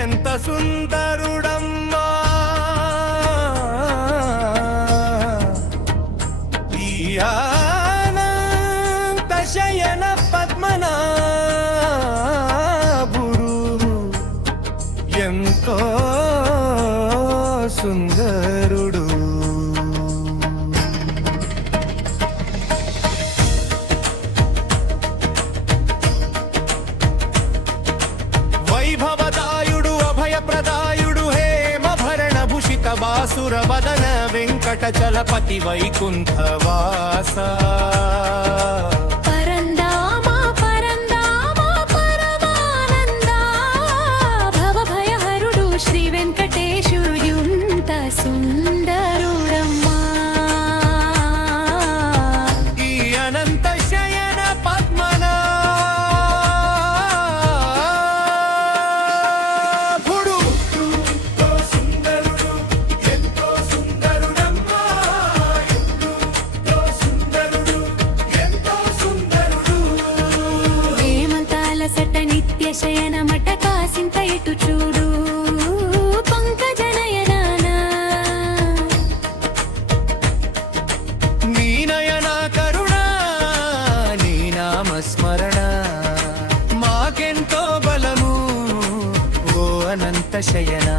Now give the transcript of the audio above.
ఎంత సుందరుడమ్మా ఈ అనంత శయన పద్మనాభుడు ఎంతో సుందరుడు. వైభవదాయుడు అభయప్రదాయుడు హేమభరణ భూషిత వాసుర వదన వెంకటచలపతి వైకుంఠవాస శయన మట కాసింత ఎటు చూడు పంకజనయనా నీ నయన కరుణ నీ నామస్మరణ మాకెంతో బలము ఓ అనంత శయన.